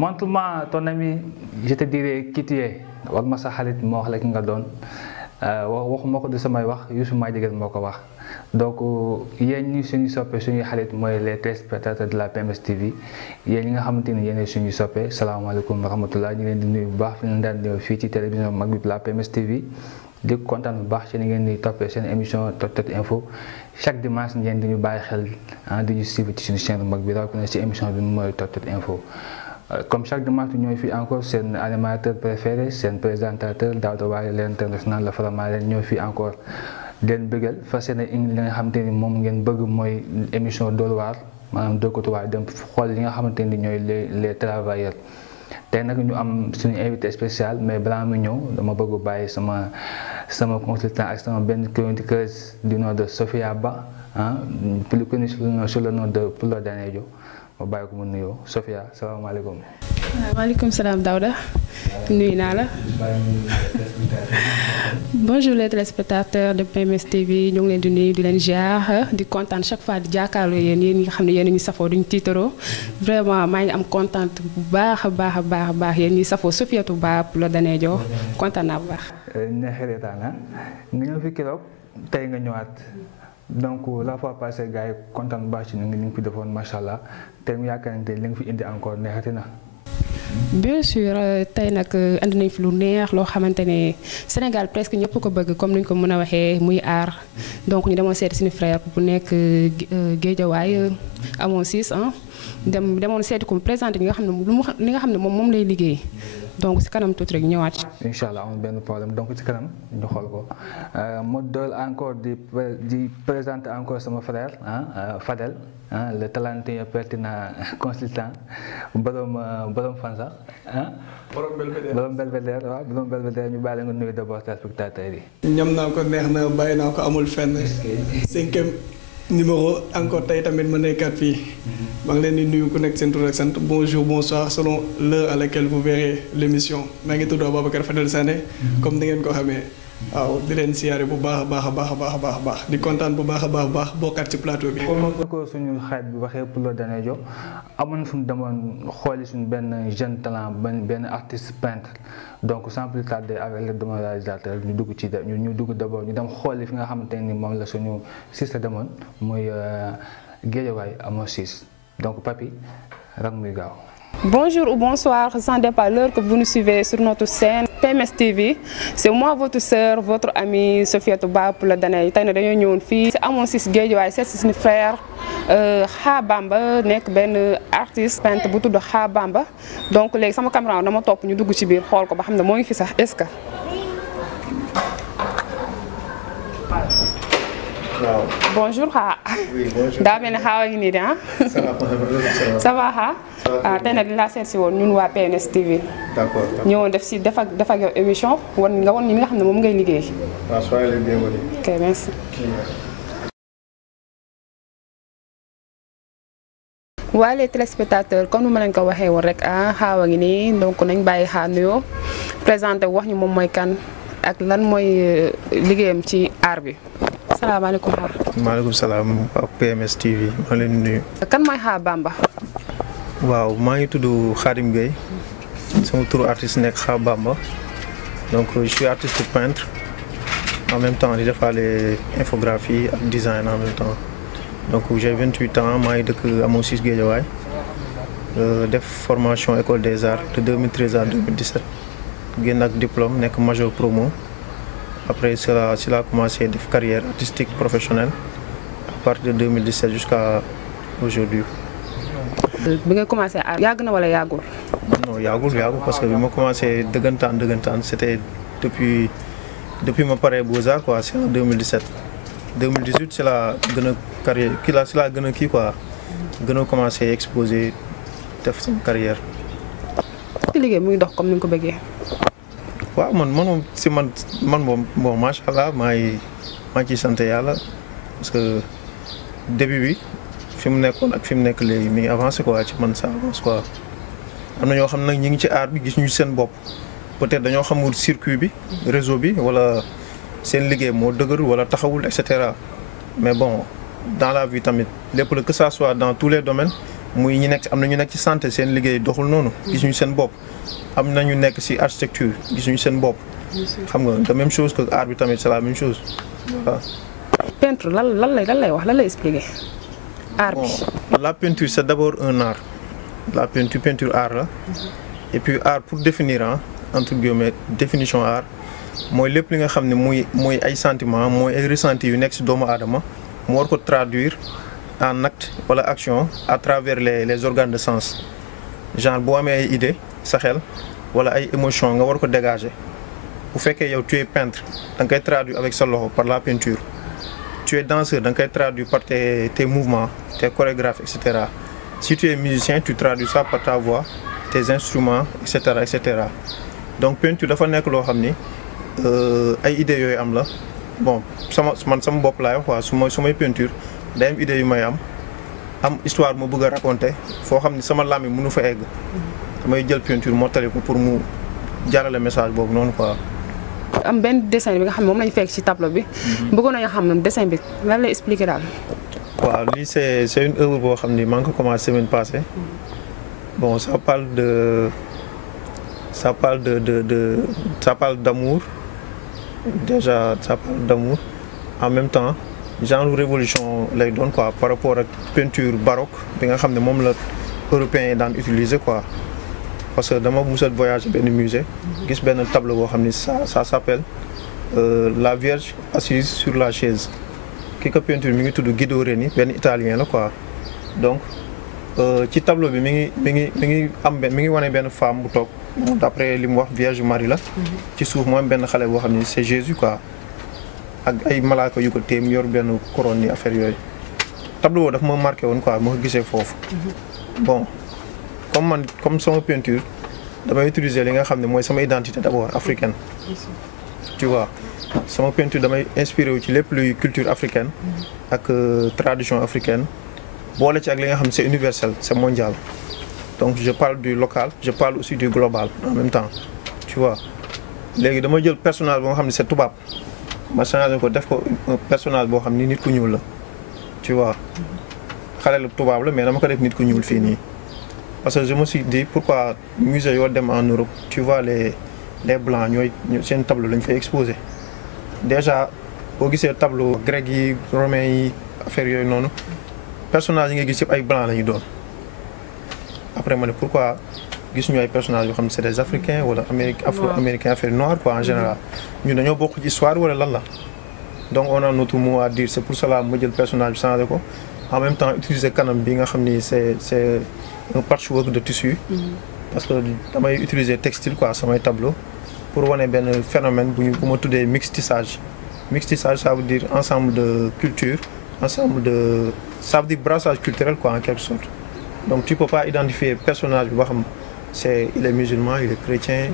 Montre-moi ton ami, je te dirai qui tu es. Wal ma sa xarit moo wax la ki nga doon waxuma ko du samay wax Youssou Madiaguène moo ko wax donc yéen ñi suñu soppe suñuy xarit mooy les téléspectateurs de la PMS TV yéen ñi nga xamante ni yéen suñuy soppe salaamaaleykum wa rahmatullah ñu leen di nuyu bu baax fi leen daan ñëw fii ci télévision mag bi la PMS TV di kontaan bu baax ci ni ngeen di toppee seen émission Tot Tot Info chaque dimanche ngeen di ñu bàyyi xel di ñu suivre ci suñu chaîne mag bi rawatina ci émission bi mooy Tot Tot Info. Comme chaque dimanche ñooy fi encore seen animateur préféré seen présentateur Daouda Wale l'international la Faramareen ñoo fi encore leen bëggal fas yéene indi li nga xamante ni moom ngeen bëgg mooy émission Dóor waar maanaam Dóor ko waar dem xool li nga xamante ni ñooy les travailleurs tey nag ñu am suñu invité spécial mais balaa mu ñëw dama bëgg bàyyi sama consultant ak sama benn chroniqueuse du nom de Sophia Ba plus connue sur le nom de Pulo Danejo ma bàyyi ko mu nuyoo Sophia salaamaaleykum. Waaleykum salaam Daouda nuyu naa la. Bonjour les téléspectateurs de PMS TV ñu ngi leen di nuyu di leen ziar di kontaan chaque fois di jàkkaarloo yéen ñi nga xam ne yéen a ñu safoo duñu tiitaroo vraiment maa ngi am kontaan bu baax a baax yéen ñi safoo Sophiatou Ba Pulo Danejo kontaan naa bu baax. neexee reetaan nga ñëw fi keroog tey nga ñëwaat. Donc la fois passée gars yi kontaan bu baax ci ni nga fi defoon macha allah te mu yaakaar ne li nga fi indi encore neexati na. Bien sûr tey nag andi nañ fi lu neex loo xamante ne Sénégal presque ñëpp ko bëgg comme ni ñu ko mën a waxee muy aar donc ñu demoon seeti suñu frère bu nekk Géejawaay amoon 6 ans demoon seeti ko présenté li nga xam ne li nga xam ne moom lay liggéey donc si kanam tuuti rek ñëwaat. incha allah amul benn problème donc ci kanam ñu xool ko ma dool encore di présenter encore sama frère Fadel le talentueux pertinent consultant borom fan sax borom Belvédère waaw borom Belvédère ñu bàyyi la nga nuyu d'abord téléspectateurs yi. ñam naa ko neex na bàyyi naa ko amul fenn. 5e numéro encore tey tamit ma nekkaat fii. maa ngi leen di nuyu ku nekk seen tur ak sant bonjour bonsoir selon l'heure à laquelle vous verrez l'émission maa ngi tudd Ababacar Fadel Sané. comme ni ngeen ko xamee. waaw di leen siyaare bu baax a baax di kontaan bu baax a baax bokkaat ci plateau bi. comme ko suñu xarit bi waxee Pulo Danejo amoon fu ñu demoon xooli suñu benn jeune talent benn artiste peintre donc sans plus tarder avec l'aide de mon réalisateur ñu dugg d'abord ñu dem xooli fi nga xamante ni moom la suñu sista demoon muy Guédiawaye amoo 6 donc papi rak muy gaaw. Bonjour ou bonsoir, ça dépend l'heure que vous nous suivez sur notre chaîne PMS TV. C'est moi votre sœur, votre amie Sophiatou Ba Pulo Danejo. Tey nag dañoo ñëwoon fii si amoon 6 Guédiawaye seet si suñu frère Xa Bamba nekk benn artiste peintre bu tudd Xa Bamba donc léegi sama caméra dama topp ñu dugg ci biir xool ko ba xam ne moo ngi fi sax est-ce que. waaw. Bonjour Xa. oui bonjour. daa mel ne xaawa ngi nii de ça va Xa. tey nag li laa seet si woon ñun waa PMS TV. d'accord. ñëwoon def ak yow émission nga won ñi nga xam ne moom ngay liggéey. waaw soyez les bienvenus. ok merci. waa les téléspectateurs comme ni ma leen ko waxee woon rek xaawa ngi nii donc nañ bàyyi Xa nuyoo présenté wax ñu moom mooy kan ak lan mooy liggéeyam ci art bi. salaamaaleykum Xa. maaleykum salaam ak PMS TV maa leen di nuyu. kan mooy Xa Bamba. waaw maa ngi tudd Khadim Gueye sama turu artiste nekk Xa Bamba donc je suis artiste peintre en même temps di defaale infographie ak design en même temps donc j'ai 28 ans maa ngi dëkk amoo 6 Guédiawaye def formation école des arts de 2013 à 2017 génn ak diplôme nekk major promo après cela si la commencé def carrière artistique professionnelle à partir de 2017 jusqu'à aujourd'hui. bi nga commencé art yàgg na wala yàggul. non yàggul parce que bi ma commencé dëggantaan c'était depuis ma paree Beaux-Arts quoi c'est en 2017 2018 c'est la gën a carrière c'est la gën a kii quoi gën a commencé exposer def sama carrière. ci liggéey mu ngi dox comme ni nga ko bëggee. waaw man moom bon macha allah maa ngi ciy sant yàlla parce que début bi. fi mu nekkoon ak fi mu nekk léegi mi ngi avancé quoi ci man ça avance quoi am na ñoo xam nag ñi ngi ci art bi gis ñu seen bopp peut-être dañoo xamul circuit bi réseau bi wala seen liggéey moo dëgërul wala taxawul et cetera mais bon dans la vie tamit lépp la que ça soit dans tous les domaines muy ñi nekk am na ñu nekk ci santé seen liggéey doxul noonu. gisuñu seen bopp am na ñu nekk ci architecture gisuñu seen bopp. xam nga la même chose que art bi tamit c'est la même chose waaw. peintre lan lay wax lan lay expliquer art bi. Bon, la peinture c'est d'abord un art la peinture art la et puis art pour définir entre guillemets définition art mooy lépp li nga xam ne mooy ay sentiments mooy ay ressenti yu nekk ci doomu aadama mu war ko traduire en acte wala action à travers les organes de sens genre boo amee ay idées sa xel wala ay émotions nga war ko dégager bu fekkee yow tu es peintre da nga koy traduire avec sa loxo par la peinture tu es danseur da nga koy traduire par tes mouvements tes chorégraphes et cetera si tu es musicien tu traduis ça par ta voix tes instruments et cetera et cetera donc peinture dafa nekk loo xam ni ay idées yooyu am la bon sama bopp laay wax quoi su may peinture day am idée yu may am histoire moo bëgg a raconter foo xam ni sama làmmiñ mënu fa egg damay jël peinture mottali ko pour mu jaarale message boobu noonu quoi. am benn dessin bi nga xam ne moom lañu fekk ci tableau bi. bëggoon nañu xam ne dessin bi lan lay expliquer daal. waaw lii c'est une œuvre boo xam ni maa ngi ko commencé semaine passée bon ça parle d'amour déjà ça parle d'amour en même temps genre révolution lay doon quoi par rapport ak peinture baroque bi nga xam ne moom la européens yi daan utiliser quoi parce que dama musal voyager benn musée gis benn tableau boo xam ni ça s'appelle la Vierge assise sur la chaise ki ko peinture mi ngi tudd Guido Reni benn italien la quoi donc ci tableau bi mi ngi wane benn femme bu toog d'après li mu wax Vierge Marie la ci suuf moom benn xale boo xam ni c'est Jésus quoi ak ay malaaka yu ko téem yor benn couronne ni affaire yooyu tableau boobu dafa ma marqué woon quoi ma ko gisee foofu bon comme sama peinture damay utiliser li nga xam ne mooy sama identité d'abord africaine tu vois sama peinture damay inspiré wu ci lépp luy culture africaine ak tradition africaine boole ci ak li nga xam ne c'est universel c'est mondial donc je parle du local je parle aussi du global en même temps tu vois léegi dama jël personnage boo nga xam ne c'est tubaab ma changé ko def ko un personnage boo xam ni nit ku ñuul la tu vois xale la tubaab la mais dama ko def nit ku ñuul fii nii parce que je me suis dit pourquoi musée yoo dem en Europe tu vois les blancs ñooy seen tableau lañ fay exposé déjà boo gisee tableau grec yi romain yi affaire yooyu noonu personnages yi nga gis yëpp ay blancs la ñu doon après ma ne pourquoi gis ñu ay personnages yoo xam ne c'est des africains wala afro-américains affaire noire quoi en général ñun dañoo bokk ci histoire wala lan la donc on a notre mot à dire c'est pour cela ma jël personnage bi changé ko en même temps utiliser kanam bi nga xam ni c'est un patchwork de tissu parce que damay utiliser textile quoi samay tableau pour wane benn phénomène bu ma tuddee mixtissage ça veut dire ensemble de culture ça veut dire brassage culturel quoi en quelque sorte donc tu peux pas identifier personnage bi ba xam il est musulman il est chrétien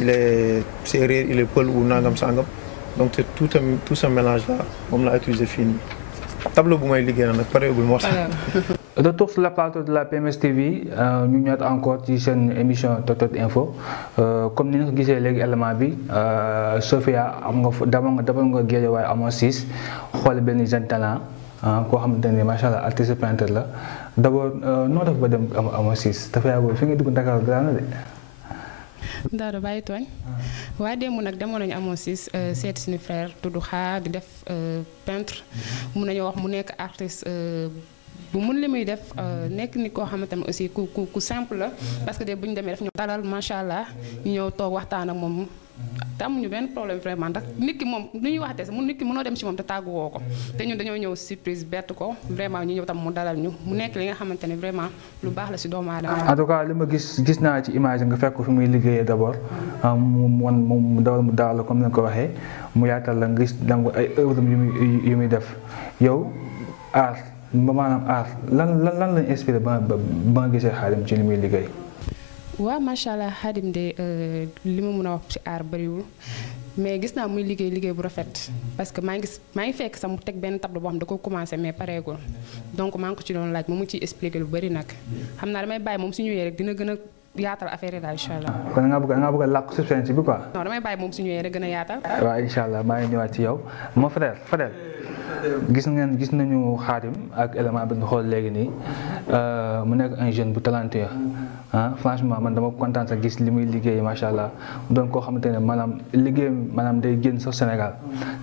il est sérère il est peul ou nangam sangam donc c'est tout ce mélange là moom laa utiliser fii nii tableau bu may liggéey nag pareegul moo tax. Retour sur le plateau de la PMS TV ñu ñëwaat encore ci seen émission Tok Info comme ni nga ko gisee léegi élément bi Sophia am nga dabal nga Guédiawaye amoo 6 xool benn jeune talent koo xamante ne macha allah artiste peintre la d'abord noo def ba dem amoo 6 Sophia boobu fi nga dugg Dakar grand na de. Daara bàyyi tooñ waaye démb nag demoon nañu amoon siis seet suñu frère tudd xaar di def peintre mun nañoo wax mu nekk artiste bu mun li muy def nekk nit koo xamante ne aussi ku simple la parce que de bu ñu demee daf ñu dalal macha allah ñu ñëw toog waxtaan ak moom te amuñu benn problème vraiment ndax nit ki moom lu ñuy waxatee sax nit ki mënoo dem ci moom te tàgguwoo ko te ñun dañoo ñëw surprise bett ko vraiment ñu ñëw tam mu dalal ñu mu nekk li nga xamante ne vraiment lu baax la ci doomu aadama. en tout cas li ma gis naa ci image nga fekk fi muy liggéeyee d'abord mu dawal mu daal la comme ni nga ko waxee mu yaatal la nga gis donc ay œuvre yu muy def yow art maanaam art lan lañ inspiré ba nga gisee Khadim ci li muy liggéey. waaw macha allah Khadim de li ma mën a wax ci art bariwul mais gis naa muy liggéey bu rafet parce que maa ngi fekk sax mu teg benn tableau boo xam da ko commencé mais pareegul donc maa ngi ko ci doon laaj moom mu ciy expliqué lu bari nag xam naa damay bàyyi moom su ñëwee rek dina gën a yaatal affaire yi daal incha allah. kon da ngaa bëgg a làkk suspense bi quoi. non damay bàyyi moom su ñëwee rek gën a yaatal. waaw incha allah maa ngi ñëwaat ci yow mon frère Fadel gis nañu Khadim ak élément bi ñu xool léegi nii mu nekk un jeune bu talentueux franchement man dama kontaan sa gis li muy liggéey macha allah doon koo xamante ne maanaam liggéeyam maanaam day génn sax Sénégal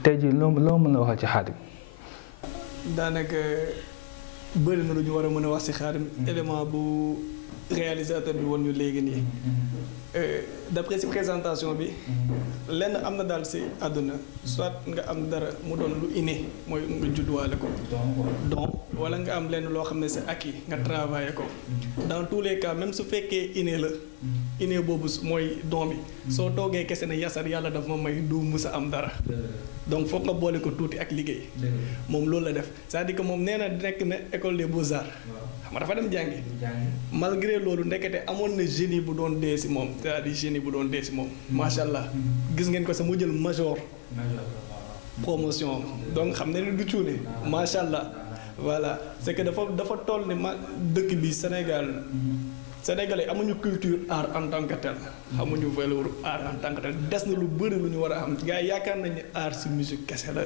tey jii loo mën a waxal ci Khadim. daanaka bëri na lu ñu war a mën a wax ci Khadim élément bu réalisateur bi woon ñu léegi nii d'après ci présentation bi lenn am na daal ci àdduna soit nga am dara mu doon lu inné mooy nga judduwaale ko donc wala nga am lenn loo xam ne c'est acquis nga travailler ko dans tous les cas même su fekkee inné la inné boobu mooy don bi soo toogee kese ne yasar yàlla daf ma may du musa am dara donc foog nga boole ko tuuti ak liggéey moom loolu la def c'est-à-dire que moom nee na nekk na école des beaux-arts xam nga dafa dem jàngi malgré loolu ndekete amoon na génie bu doon dee si moom c'est-à-dire génie bu doon dee si moom macha allah gis ngeen ko sa mu jël major promotion donc xam ne ni du cuune macha allah voilà c'est que dafa toll ne ma dëkk bi Sénégalais amuñu culture art en tant que tel xamuñu valeur art en tant que tel des na lu bëri lu ñu war a xam gars yi yaakaar nañ ne art si musique kese la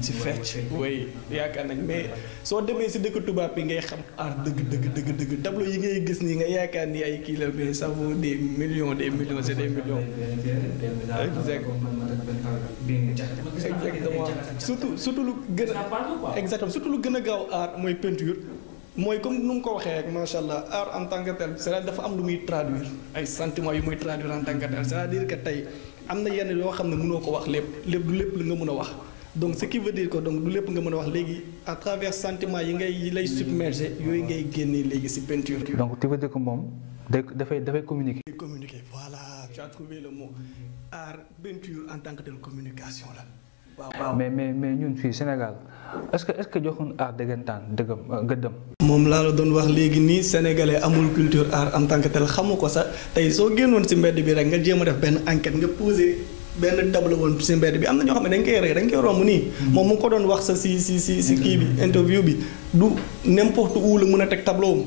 si fecc way yaakaar nañ mais soo demee si dëkk tubaab bi ngay xam art dëgg tableau yi ngay gis nii nga yaakaar ni ay kii la mais ça vaut des millions c'est des millions exactement surtout lu gën a exactement surtout lu gën a gaaw art mooy peinture mooy comme nu mu ko waxee rek macha allah art en tant que tel c'est-à-dire dafa am lu muy traduire ay sentiments yu muy traduire en tant que tel c'est-à-dire que tey am na yenn yoo xam ne mënoo ko wax lépp du lépp la nga mën a wax donc ce qui veut dire que donc du lépp nga mën a wax léegi à travers sentiments yi lay submerger yooyu ngay génnee léegi ci peinture. donc tu veux dire que moom dafay communiquer. communiquer voilà tu as trouvé le mot art peinture en tant que tel communication la. waaw mais ñun fii Sénégal est-ce que joxoon art dëggantaan gëddëm. moom laa la doon wax léegi nii sénégalais amul culture art en tant que tel xamu ko sax tey soo génnoon ci mbedd bi rek nga jéem a def benn enquête nga posé benn tableau woon ci mbedd bi am na ñoo xam ne dañ koy romb nii. moom mu ngi ko doon wax sa si kii bi interview bi du n'importe où la mën a teg tableau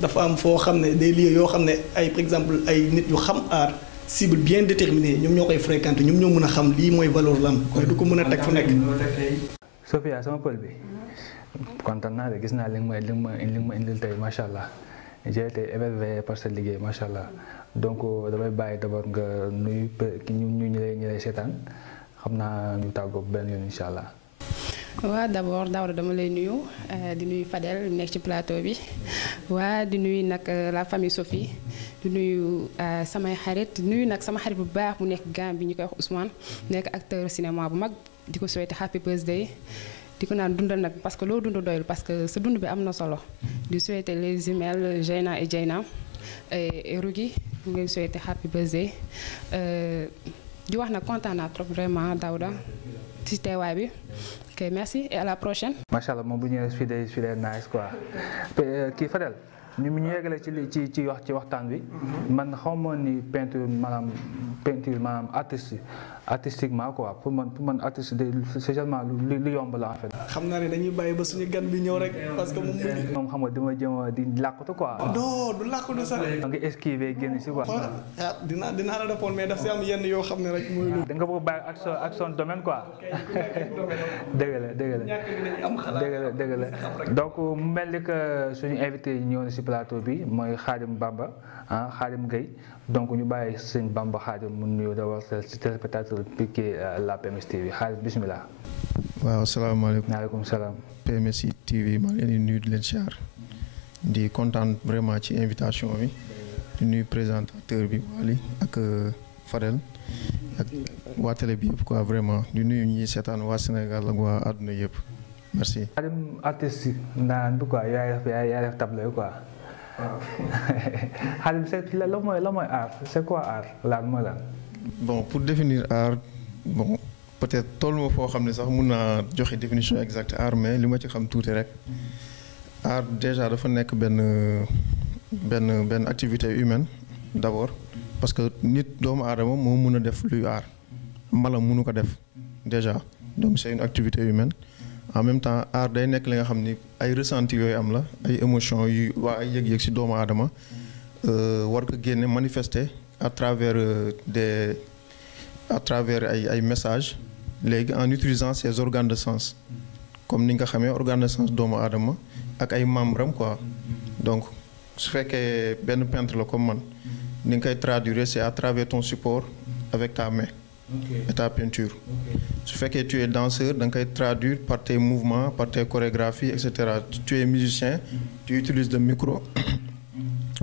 dafa am foo xam ne des lieux yoo xam ne ay par exemple ay nit yu xam art. cible bien déterminée ñoom ñoo koy fréquenter ñoom ñoo mën a xam lii mooy valeur lam mais du ko mën a teg fu nekk. Sophia sama pël bi kontaan naa de gis naa li nga ma indil tey macha allah j'ai été émerveillé par sa liggéey macha allah donc damay bàyyi d'abord nga nuyu ñu lay seetaan xam naa ñu tàggoo benn yoon incha allah. waaw d'abord Daouda dama lay nuyu di nuyu Fadel nekk ci plateau bi waa di nuyu nag la famille Sophie di nuyu samay xarit di nuyu nag sama xarit bu baax bu nekk Gambie ñu koy wax Ousmane nekk acteur cinéma bu mag di ko souhaiter happy birthday di ko naan dundal nag parce que loo dund doyul parce que sa dund bi am na solo di souhaiter les jumelles Jeyna et Jeyna et Rougui ñu ngi souhaiter happy birthday di wax nag kontaan naa trop vraiment Daouda ci teewaay bi. ok merci et à la prochaine. macha allah moom bu ñëwee fii day nice quoi kii Fadel ñu yeggale ci waxtaan bi. man xaw ma ni peinture maanaam artistiquement quoi pour man artiste c'est seulement lu yomb la en fait. xam naa ne dañuy bàyyi ba suñu gan bi ñëw rek parce que moom xam nga dama jëm di làkkatu quoi. non du làkkatu sax. nga esquiver génn si quoi. ah dinaa la répondre mais daf si am yenn yoo xam ne rek mooy lu. da nga bëgg bàyyi ak son domaine quoi. dëgg la donc mu mel ni que suñu invité yi ñëw na si plateau bi mooy Khadim Bamba Khadim Gueye donc ñu bàyyi sëñ Bamba Khadim mu nuyu d'abord si téléspectateur bi kii la PMS TV Khadim bismillah. waaw salaamaaleykum. maaleykum salaam. PMS TV maa ngi leen di nuyu di leen siyaar di kontaan vraiment ci invitation bi di nuyu présentateur bi Wally ak Fadel ak waa télé bi yëpp quoi vraiment di nuyu ñi seetaan waa Sénégal ak waa àdduna yëpp merci. Khadim artiste naan bi quoi yaay def tableau quoi. waaw Khadim c'est la mooy art c'est quoi art lan mooy lan. bon pour définir art bon peut-être toll ma foo xam ne sax mun naa joxe définition exacte art mais li ma ci xam tuuti rek art déjà dafa nekk benn activité humaine d'abord parce que nit doomu aadama moo mun a def luy art mbala munu ko def déjà donc c'est une activité humaine en même temps art day nekk li nga xam ni ay ressenti yooyu am la ay émotions yu waa ay yëg-yëg ci doomu aadama war ko génne manifester à travers ay messages léegi en utilisant ses organes de sens comme ni nga xamee organe de sens doomu aadama ak ay membres am quoi donc su fekkee benn peintre la comme man ni nga koy traduire c'est à travers ton support avec ta main et ta peinture su fekkee tu es danseur da nga koy traduire par tes mouvements par tes chorégraphies et cetera tu es musicien tu utilises le micro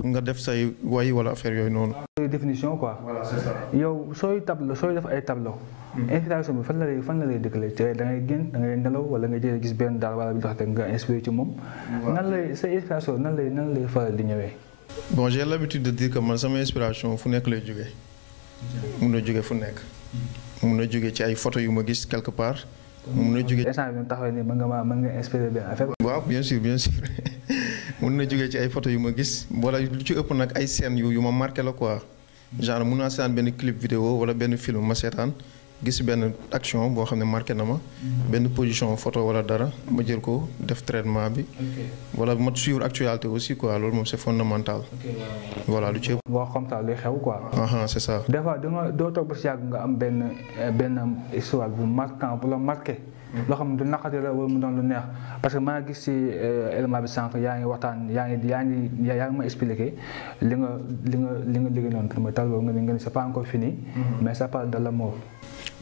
nga def say way wala affaire yooyu noonu. définition quoi. Voilà, c'est ça. yow sooy def ay tableau. inspiration bi fan la lay dëkkale te da ngay génn da ngay nelaw wala nga jël gis benn daal wala bi dox te nga inspiré ci moom. nan lay sa inspiration nan lay faral di ñëwee. bon j'ai l'habitude de dire que man sama inspiration fu nekk lay jógee. mun na jógee fu nekk. mun na jógee ci ay photos yu ma gis quelque part. mun na jógee instant bi taxawee nii mën nga inspiré benn affaire. waaw bien sûr mun na jógee ci ay photos yu ma gis wala lu ci ëpp nag ay scènes yu ma marqué la quoi genre mun naa seetaan benn clip vidéo wala benn film ma seetaan gis benn action boo xam ne marqué na ma benn position photo wala dara ma jël ko def traitement bi wala ma suivre actualité aussi quoi loolu moom c'est fondamental voilà lu ci ëpp. boo xam ta luy xew quoi. c'est ça. des fois doo toog ba si yàgg nga am benn histoire bu marquant bu la marqué. loo xam ne du naqari la wala mu doon lu neex parce que maa gis ci élément bi sànq yaa ngi waxtaan yaa ngi ma expliqué li nga liggéey noonu mooy tableau nga ni c'est pas encore fini. mais ça parle de l'amour.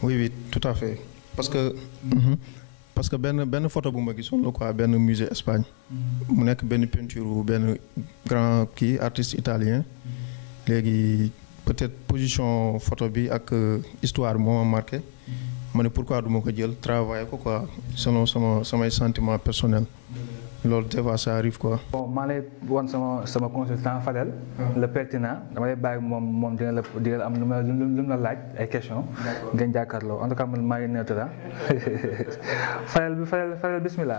oui tout à fait parce que benn photo bu ma gisoon la quoi benn musée Espagne. mu nekk benn peinture bu benn grand artiste italien. léegi peut-être position photo bi ak histoire bi moo ma marqué. ma ne pourquoi du ma ko jël travailler ko quoi selon samay sentiments personnels loolu des fois ça arrive quoi. bon maa lay wan sama consultant Fadel. le pertinent dama lay bàyyi moom dina la am lu mu la laaj ay questions. ngeen jàkkaarloo en tout cas man maa ngi neutre Fadel bismillah.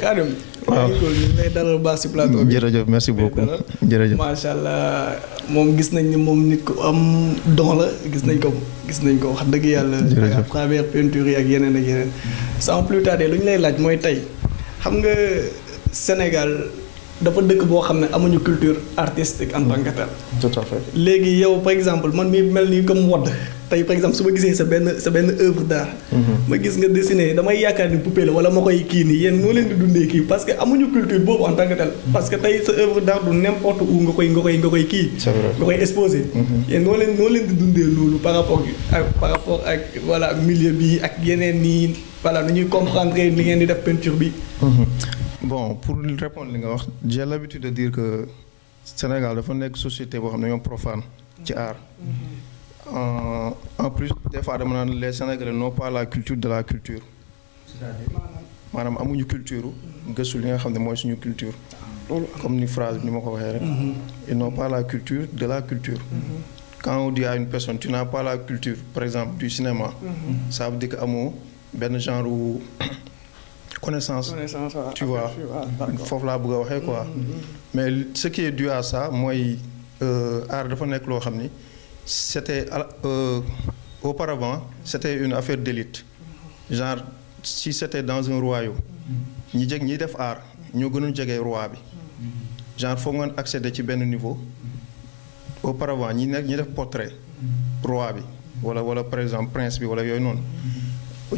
Khadim. waaw ñu ngi lay dalal baax si plateau bi. jërëjëf merci beaucoup jërëjëf. macha allah moom gis nañ ni moom nit ku am don la gis nañ ko wax dëgg yàlla. à travers peinture yi ak yeneen. sans plus tarder lu ñu lay laaj mooy tey xam nga Sénégal dafa dëkk boo xam ne amuñu culture artistique en tant que tel. tout à fait. léegi yow par exemple man mi mel nii comme Wade tey par exemple su ma gisee sa benn œuvre d'art. ma gis nga dessiné damay yaakaar ni poupée la wala ma koy kii nii yéen noo leen di dundee kii parce que amuñu culture boobu en tant que tel. parce que tey sa œuvre d'art du n'importe où nga koy kii. c'est vrai nga koy exposé. yéen noo leen di dundee loolu par rapport ak voilà milieu bi ak yeneen nii voilà nu ñuy comprendre li ngeen di def peinture bi. bon pour répondre li nga wax j'ai l'habitude de dire que Sénégal dafa nekk société boo xam ne ñoom profane ci art. En plus des fois dama naan les Sénégalais n'ont pas la culture de la culture. c'est-à-dire maanaam amuñu culture gëstu li nga xam ne mooy suñu culture. comme ni phrase bi ni ma ko waxee rek. ils n'ont pas la culture de la culture. Quand on dit à une personne tu n'as pas la culture par exemple du cinéma. ça veut dire que amoo benn genre connaissance tu vois foofu laa bëgg a waxee quoi. mais ce qui est dû à ça mooy art dafa nekk loo xam ni c'était auparavant c'était une affaire d'élite. genre si c'était dans un royaume ñi def art ñoo gënoon jege roi bi. genre foog nga accéder ci benn niveau. auparavant ñi def portrait roi bi wala par exemple prince bi wala yooyu noonu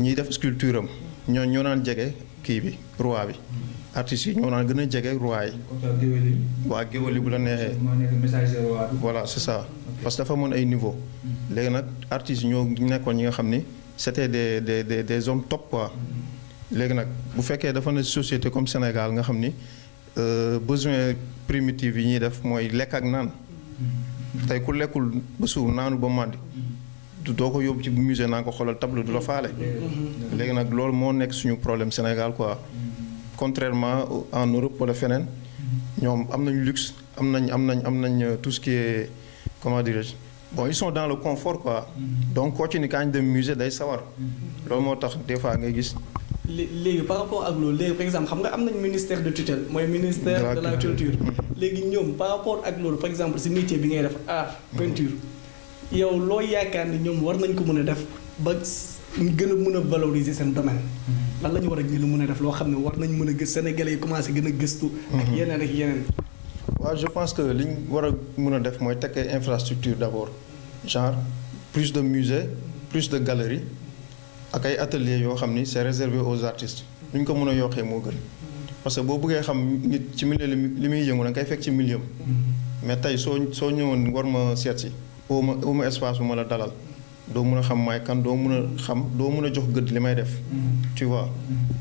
ñiy def sculpture am ñoo naan jege kii bi roi bi artistes yi ñoo naan gën a jege roi yi. waa géwél yi bu la neexee. voilà c'est ça parce que dafa amoon ay niveau. léegi nag artistes yi ñoo nekkoon ñi nga xam ni c'était des hommes top quoi. léegi nag bu fekkee dafa ne société comme Sénégal nga xam ni besoin primitif yi ñuy def mooy lekk ak naan. tey ku lekkul ba suur naanu ba màndi doo ko yóbbu ci musée naa ko xoolal tableau du la faale. léegi nag loolu moo nekk suñu problème Sénégal quoi. contrairement en Europe wala feneen ñoom am nañu luxe am nañ tout ce qui est comment dirais-je bon ils sont dans le confort quoi. donc koo ci ni kañ dem musée day sawar. loolu moo tax des fois ngay gis. léegi par rapport ak loolu léegi par exemple xam nga am nañ ministère de tutelle mooy ministère de la culture. léegi ñoom par rapport ak loolu par exemple si métier bi ngay def art peinture yow loo yaakaar ni ñoom war nañ ko mën a def ba gën a mën a valoriser seen domaine. lan la ñu war a gën a mën a def loo xam ne war nañ mën a gës Sénégalais yi commencé gën a gëstu. ak yeneen. waaw je pense que li ñu war a mën a def mooy tekkee infrastructure d'abord genre plus de musées plus de galeries ak ay ateliers yoo xam ni c'est réservé aux artistes ñu ko mën a yokkee moo gën parce que boo bëggee xam nit ci milieu li muy yëngu da nga koy fekk ci milieu mais tey soo ñëwoon war ma seet si au ma espace bu ma la dalal doo mën a xam maay kan doo mën a jox gëdd li may def tu vois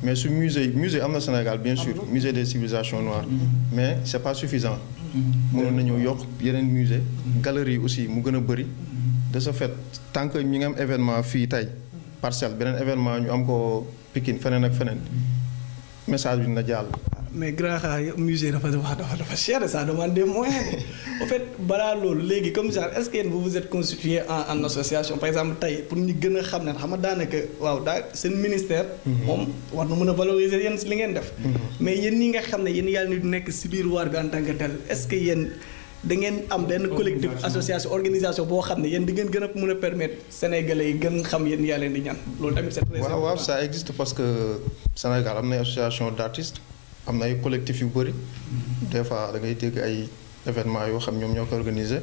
mais su musée am na Sénégal bien sûr musée des civilisations noires mais c'est pas suffisant mënoon nañu yokk yeneen musée galerie aussi mu gën a bëri de ce fait tant que ñi nga am événement fii tey Parcelles beneen événement ñu am ko Pikine feneen ak feneen message bi dina jàll. mais grand musée dafa cher, ça demande des moyens. En fait balaa loolu léegi comme ça est-ce que vous vous êtes constitué en association par exemple tey pour ñu gën a xam ne xam nga daanaka waaw seen ministère. moom war na mën a valoriser yéen li ngeen def. mais yéen ñi nga xam ne yéen yàlla ni nekk si biir waar bi en tant que tel est-ce que yéen da ngeen am benn collectif association organisation boo xam ne yéen di ngeen gën a mën a permettre sénégalais yi gën xam yéen yaa leen di ñaan loolu tamit c'est très important. waaw ça existe parce que Sénégal am na association d'artistes am na ay collectifs yu bëri des fois da ngay dégg ay événements yoo xam ñoom ñoo ko organisé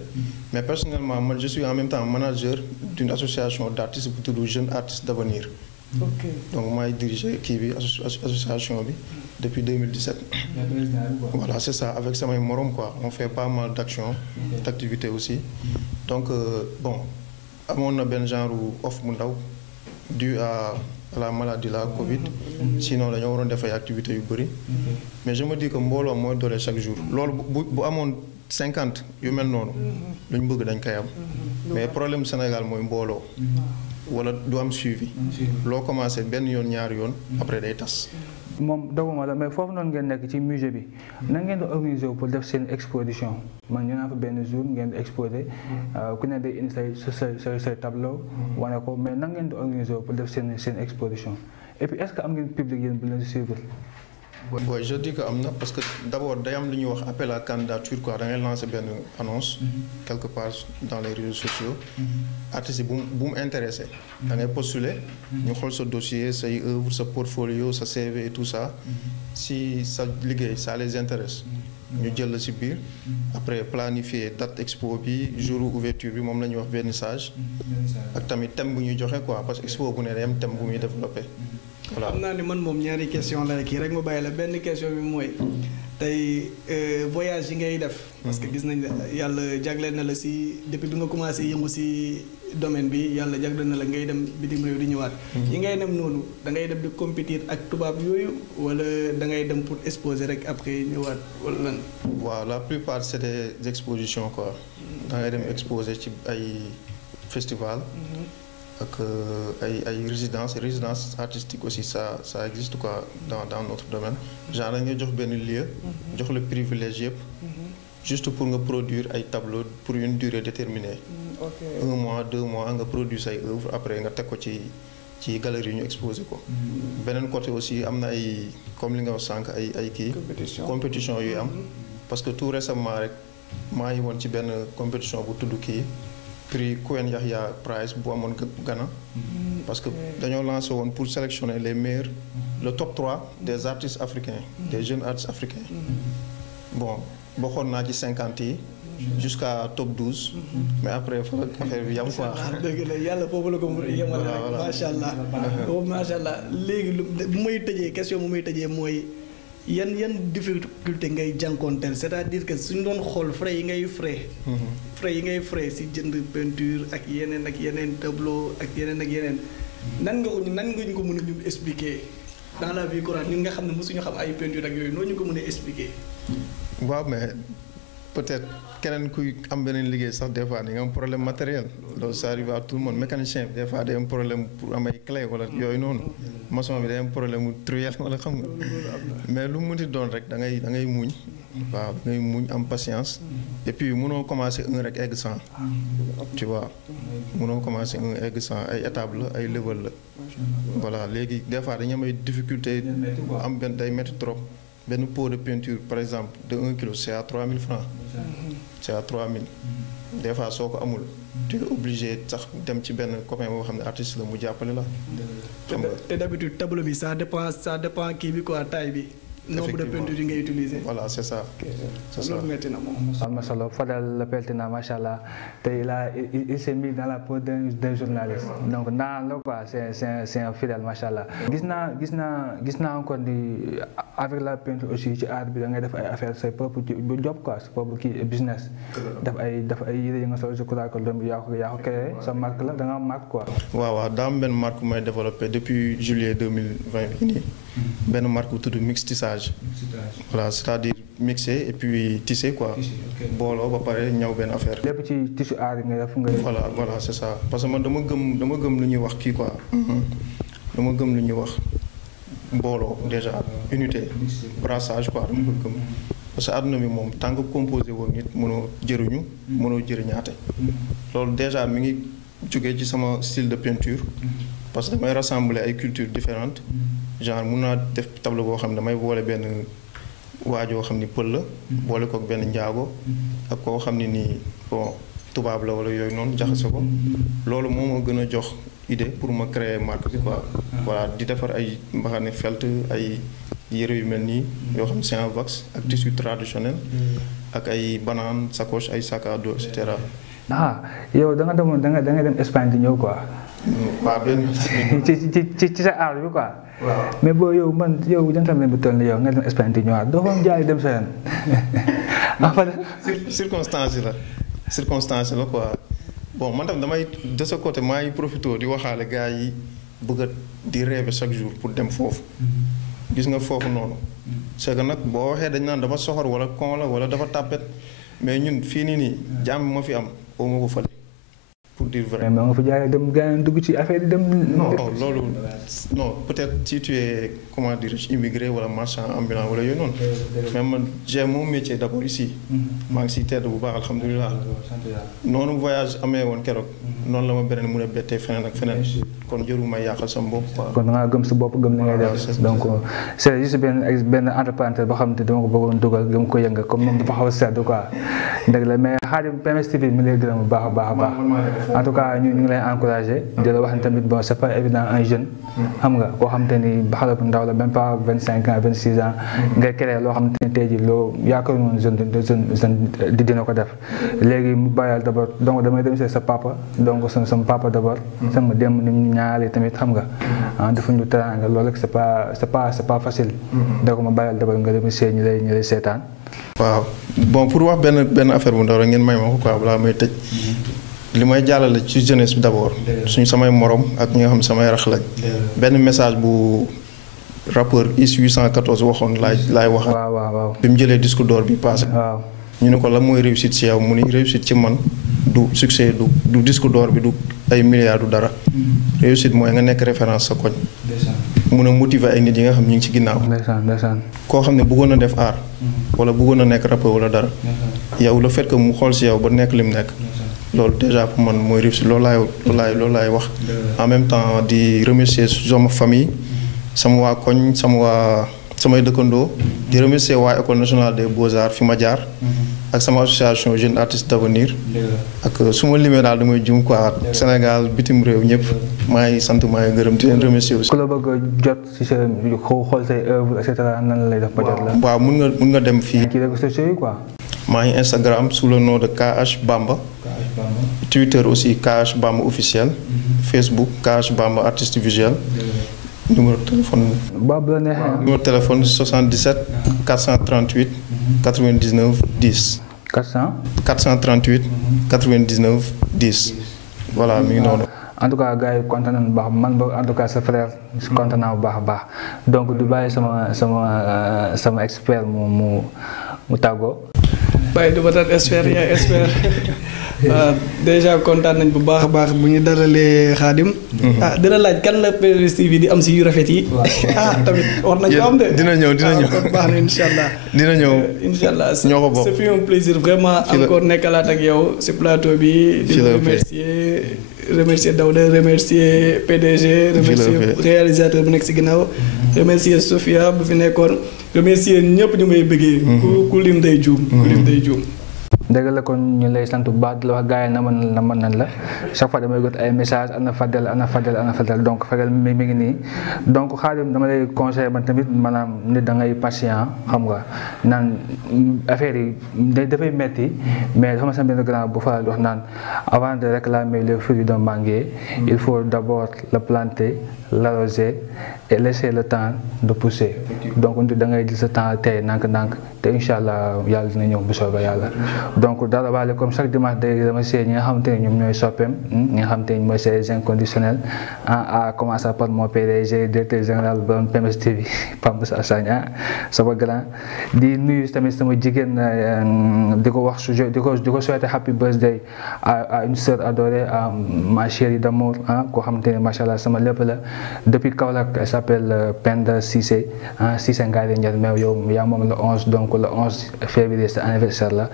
mais personnellement man je suis en même temps manager d'une association d'artistes bu tudd Jeunes Artistes d'Avenir. ok donc maay diriger kii bi association bi depuis 2017. voilà c'est ça avec samay morom quoi on fait pas mal d'actions d'activités aussi donc bon amoon na benn genre off bu ndaw dû à la maladie la Covid sinon dañoo waroon def ay activités yu bëri mais je me dis que mbooloo mooy doole chaque jour loolu bu amoon 50 yu mel noonu lu ñu bëgg dañ koy am mais problème Sénégal mooy mbooloo wala du am suivi loo commencé benn yoon ñaari yoon après day tas. moom doguma la mais foofu noonu ngeen nekk ci musée bi nan ngeen di organiser pour def seen exposition man ñu naa fa benn jour ngeen di exposer ku ne day indi say tableau wane ko mais nan ngeen di organiser pour def seen exposition et puis est-ce que am ngeen public yéen bu leen di suivre. Oui, je dis que am na parce que d'abord day am lu ñuy wax appel à candidature quoi da ngay lancer benn annonce quelque part dans les réseaux sociaux artistes yi bu mu intéressé da ngay postuler ñu xool sa dossier say œuvre sa portfolio sa CV et tout ça si sa liggéey ça les intéresse ñu jël la ci biir après planifier date expo bi jour ouverture bi moom la ñuy wax vernissage ak tamit thème bu ñuy joxe quoi parce que expo bu ne day am thème bu muy développé. voilà xam naa ni man moom ñaari question la kii rek ma bàyyi la benn question bi mooy tey voyage yi ngay def. parce que gis nañ yàlla jagleel na la si depuis bi nga commencé yëngu si domaine bi yàlla jagleel na la ngay dem bitim réew di ñëwaat. yi ngay dem noonu da ngay dem di compétir ak tubaab yooyu wala da ngay dem pour exposer rek après ñëwaat wala lan. waaw la plupart c'est des expositions quoi. da ngay dem exposer ci ay festival. ak ay résidence artistique aussi ça existe quoi dans notre domaine genre dañuy jox benn lieu jox le privilège yëpp juste pour nga produire ay tableaux pour une durée déterminée 1 mois 2 mois nga produire say œuvre après nga teg ko ci galerie yu ñu exposé ko beneen côté aussi am na ay comme li nga wax sànq ay kii compétition yuy am parce que tout récemment rek maa ngi woon ci benn compétition bu tudd kii prix Queen Yahya Prize bu amoon Ghana parce que dañoo lancé woon pour sélectionner les meilleurs le top 3 des artistes africains des jeunes artistes africains bon bokkoon naa ci 50 yi jusqu'à top 12 mais après fa affaire bi yam quoi. dëgg la yàlla foofu la ko yemal rek macha allah boobu macha allah léegi bu may tëjee question bu may tëjee mooy yan difficulté ngay jànkoonteel c'est-à-dire que suñu doon xool frais yi ngay frais si jënd peinture ak yeneen tableau ak yeneen nan nga ñu ko mën a ñu expliquer dans la vie courante ñun nga xam ne mosuñu xam ay peinture ak yooyu noo ñu ko mën a expliquer. waaw mais peut-être keneen kuy am beneen liggéey sax des fois nga am problème matériel loolu ça arrive à tout le monde mécanicien bi des fois day am problème pour am ay clé wala yooyu noonu maçon bi day am problème mu truelle wala xam nga mais lu mu mënti doon rek da ngay muñ waaw da ngay muñ am patience et puis mënoo commencer un rek egg 100 tu vois mënoo commencer un egg 100 ay étapes la ay level la voilà léegi des fois dañu am ay difficultés am benn day métti trop benn pot de peinture par exemple de 1 kilo c'est à 3000 francs c'est à 3000 des fois soo ko amul tu es obligé sax dem ci benn copain boo xam ne artiste la mu jàppale la. te d'habitude tableau bi ça dépend kii bi quoi taille bi nombre de peinture yi ngay utiliser. Voilà, c'est ça. C'est ça. loolu metti na moom. am na solo Fadel le pertinent macha allah te il s'est mis dans la peau d'un journaliste donc naan la quoi c'est un fidèle macha allah. gis naa encore ni avec la peinture aussi ci art bi da ngay def ay affaire say propre job quoi sa propre kii business. def ay yére yi nga sol je crois que loolu yaa ko créé sa marque la da nga am marque quoi. waaw daa am benn marque may développé depuis juillet 2020 bii nii. benn marque bu tudd mixtissage. Voilà, c'est-à-dire mixer et puis tisser quoi. booloo ba pare ñëw benn affaire. lépp ci tissu art yi nga def nga. voilà c'est ça parce que man dama gëm lu ñuy wax kii quoi. dama gëm lu ñuy wax booloo déjà unité brassage quoi dama ko gëm. parce que àdduna bi moom tant que composé woon nit mënoo jëriñu. mënoo jëriñaate. loolu déjà mi ngi jógee ci sama style de peinture. parce que damay rassembler ay cultures différentes. genre mun naa def tableau boo xam ne damay boole benn waajoo xam ni pël la. boole kook benn njaago. ak koo xam ne nii bon tubaab la wala yooyu noonu jaxase ko. loolu moo ma gën a jox idée pour ma créer marque bi quoi. voilà di defar ay mbaxane felt ay yére yu mel nii. yoo xam c'est en wax ak tissu traditionnel. ak ay banane sacoche ay sac à dos et cetera. yow da nga dem Espagne di ñëw quoi. waaw benn ci sa art bi quoi. waaw mais boo yow jantam bu toll ni yow nga dem Espagne di ñëwaat doo fa jaay dem sa yoon. circonstance la quoi bon man tam damay de ce côté maa ngi profité di waxaale gars yi bëgg a di rêver chaque jour pour dem foofu. gis nga foofu noonu. c'est que nag boo waxee dañ naan dafa soxor wala con la wala dafa tàppet mais ñun fii nii jàmm ma fi am oo ma ko fële. pour dire vrai. mais nga fa jaaree dem gars dugg ci affaire yi dem. non loolu non peut-être si tu es comment dire immigré wala marchand ambulant wala yooyu noonu. mais man j'ai mon métier d'abord ici. maa ngi siy tedd bu baax alhamdulilah. noonu voyage amee woon keroog. noonu la ma beneen mën a bettee feneen ak feneen. kon jëru may yàqal sama bopp quoi. kon da ngaa gëm sa bopp gëm li ngay def. donc c'est juste benn entrepreneur boo xam ne dama ko bëggoon dugal dama ko yëngal comme moom dafa xaw a sedd quoi. dëgg la mais Khadim PMS TV mi lay gërëm bu baax a baax. en tout cas ñu ngi lay encouragé di la wax ne tamit bon c'est pas évident un jeune. xam nga koo xam te ni xale bu ndaw la même pas 25 ans 26 ans. ngay créer loo xam te ne tey jii loo yaakaar noonu jeune dina ko def. léegi mu bàyyal d'abord donc damay dem sa papa donc sama papa d'abord. sama dem ni mu ñaaree tamit xam nga. dafa ñu teraanga loolu rek c'est pas facile. donc ma bàyyal d'abord nga remercier ñu lay seetaan. waaw bon pour wax benn affaire bu ndaw rek ngeen may ma ko quoi balaa may tëj. li may jàllale ci jeunesse bi d'abord. suñu samay morom ak ñi nga xam samay rax lañ. benn message bu rappeur IS 814 waxoon laay wax. waaw. bi mu jëlee disque d'or bi passé. waaw ñu ne ko lan mooy réussite ci yow mu ni réussite ci man du succès du disque d'or bi du ay milliards du dara. réussite mooy nga nekk référence sa koñ. mun a motiver ay nit yi nga xam ñu ngi ci ginnaaw. ndeysaan. koo xam ne bëggoon na def art. wala bëggoon na nekk rappeur wala dara. yow le fait que mu xool ci yow ba nekk lim nekk. loolu déjà pour man mooy réussite loolu laay wax. en même temps di remercier sama famille. sama waa koñ samay dëkkandoo. di remercier waa école nationale des beaux-arts fi ma jaar. ak sama association Jeunes Artistes d'Avenir. ak su ma limee daal damay jum quoi Sénégal bitim réew ñëpp. maa ngi sant maa ngi gërëm di leen remercier aussi. ku la bëgg a jot si sa xool say œuvre et cetera nan lay def ba jot la. waaw mun nga dem fii. kii réseaux sociaux yi quoi. maa ngi Instagram sous le nom de KH Bamba. Twitter aussi KH Bamba officiel. Facebook KH Bamba artiste visuel. numéro téléphone. boobu la neexee. numéro téléphone 77 438 99 10. 438 99 10. voilà mi ngi noonu. en tout cas gars yi kontaan nañu bu baax man boog en tout cas sa frère kontaan naa bu baax a baax donc du bàyyi sama expert mu tàggoo. bàyyi du ba tax expert yaa expert déjà kontaan nañ bu baax a baax bu ñu dalalee Khadim. dina laaj kan la PMS TV di am si yu rafet yi. tamit war nañ ko am de. dina ñëw kon baax na incha allah. dina ñëw incha allah ñoo ko bokk. c'est fait un plaisir vraiment encore nekkalaat ak yow si plateau bi. di remercier Daouda remercier PDG. remercier réalisateur bu nekk si ginnaaw. remercier Sophia bu fi nekkoon. remercier ñëpp ñu may bëggee. ku lim day juum. dëgg la kon ñu lay sant bu baax di la wax gars yi namoon nañ la chaque fois damay jot ay message ana Fadel donc Fadel mi ngi nii donc Khadim dama lay conseiller man tamit maanaam nit da ngay patient xam nga naan affaire yi dafay metti mais dafa ma sama benn grand bu fa wax naan avant de réclamer le fruit d'un manguier il faut d'abord le planter, l'arroser et laisser le temps de pousser donc da ngay jël sa temps tey ndànk-ndànk te incha allah yàlla dina ñëw bu soobee yàlla donc Dada Wally comme chaque dimanche day remercier ñi nga xamante ne ñoom ñooy soppeem ñi nga xamante ne mooy ses inconditionnels à commencer par mon PDG directeur général bu PMS TV Pape Moussa Sagna sama grand di nuyu tamit sama jigéen di ko wax di ko souhaiter happy birthday à une sœur adorée à ma chérie d'amour koo xamante ne macha allah sama lépp la depuis Kaolack elle s'appelle Penda Cissé Cissé Ngaye Ndiaye mais yow yaa moom le 11 donc le 11 février sa anniversaire la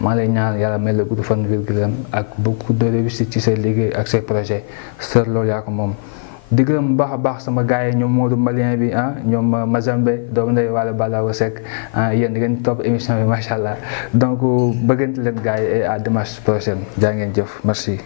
maa lay ñaan yàlla may la gudd fan virgule ak beaucoup de réussite ci say liggéey ak say projet sœur loolu yaa ko moom di gërëm bu baax a baax sama gars yi ñoom Modou Malien bi ñoom Mazambe doomu ndey Wally Ballago Seck yéen di ngeen topp émission bi macha allah donc bëggante leen gars yi et à dimanche prochaine jaa ngeen jëf merci